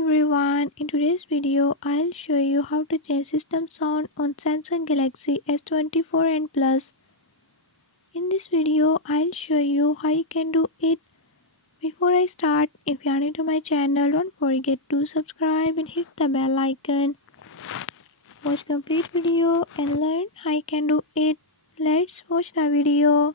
everyone, in today's video I'll show you how to change system sound on Samsung Galaxy S24 and Plus. In this video I'll show you how you can do it. Before I start, if you are new to my channel, don't forget to subscribe and hit the bell icon. Watch complete video and learn how you can do it. Let's watch the video.